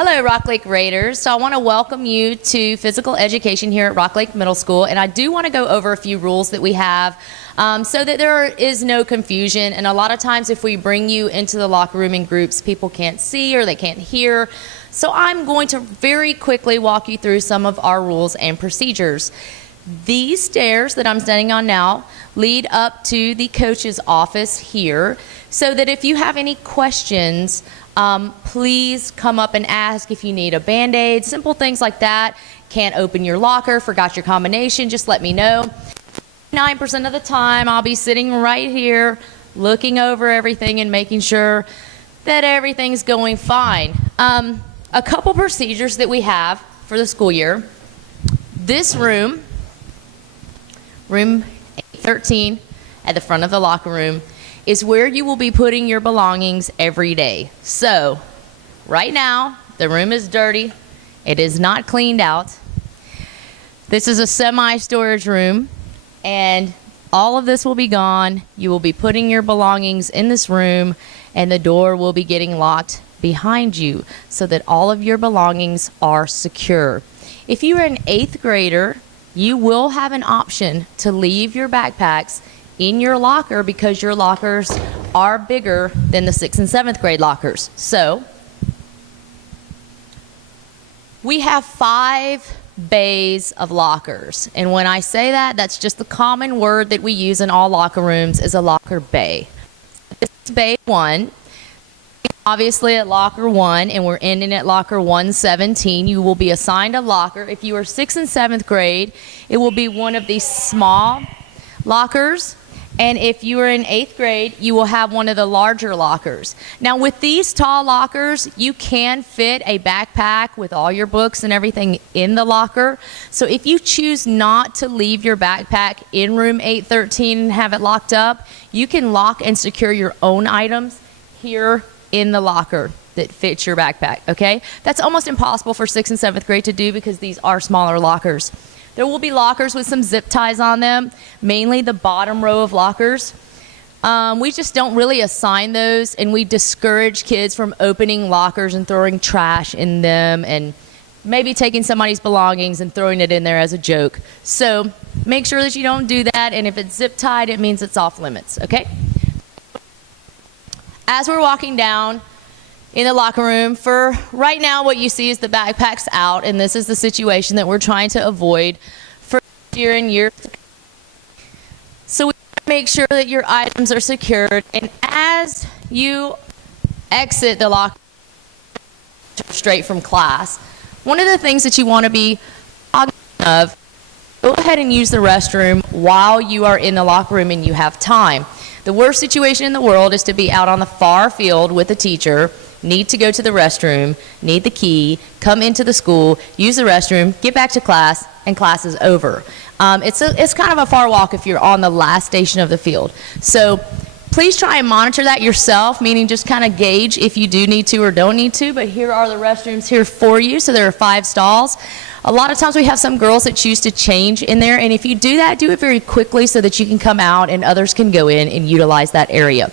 Hello, Rock Lake Raiders. So I want to welcome you to physical education here at Rock Lake Middle School, and I do want to go over a few rules that we have so that there is no confusion. And a lot of times if we bring you into the locker room in groups, people can't see or they can't hear. So I'm going to very quickly walk you through some of our rules and procedures. These stairs that I'm standing on now lead up to the coach's office here, so that if you have any questions, please come up and ask. If you need a Band-Aid, simple things like that. Can't open your locker, forgot your combination, just let me know. 9% of the time I'll be sitting right here looking over everything and making sure that everything's going fine. A couple procedures that we have for the school year. This room 813 at the front of the locker room, is where you will be putting your belongings every day. So right now the room is dirty, it is not cleaned out. This is a semi-storage room, and all of this will be gone. You will be putting your belongings in this room, and the door will be getting locked behind you so that all of your belongings are secure. If you are an 8th grader, you will have an option to leave your backpacks in your locker because your lockers are bigger than the 6th and 7th grade lockers. So we have 5 bays of lockers, and when I say that, that's just the common word that we use in all locker rooms is a locker bay. This is bay 1. Obviously at locker 1, and we're ending at locker 117, you will be assigned a locker. If you are 6th and 7th grade, it will be one of these small lockers. And if you are in 8th grade, you will have one of the larger lockers. Now with these tall lockers, you can fit a backpack with all your books and everything in the locker. So if you choose not to leave your backpack in room 813 and have it locked up, you can lock and secure your own items here in the locker that fits your backpack, okay? That's almost impossible for 6th and 7th grade to do because these are smaller lockers. There will be lockers with some zip ties on them, mainly the bottom row of lockers. We just don't really assign those, and we discourage kids from opening lockers and throwing trash in them and maybe taking somebody's belongings and throwing it in there as a joke. So make sure that you don't do that, and if it's zip tied, it means it's off limits, okay? As we're walking down in the locker room, for right now what you see is the backpacks out, and this is the situation that we're trying to avoid for year and years to come. So we make sure that your items are secured, and as you exit the locker room straight from class, one of the things that you want to be cognizant of, go ahead and use the restroom while you are in the locker room and you have time. The worst situation in the world is to be out on the far field with a teacher, need to go to the restroom, need the key, come into the school, use the restroom, get back to class, and class is over. It's kind of a far walk if you're on the last station of the field. So please try and monitor that yourself, meaning just kind of gauge if you do need to or don't need to, but here are the restrooms here for you. So there are 5 stalls. A lot of times we have some girls that choose to change in there, and if you do that, do it very quickly so that you can come out and others can go in and utilize that area.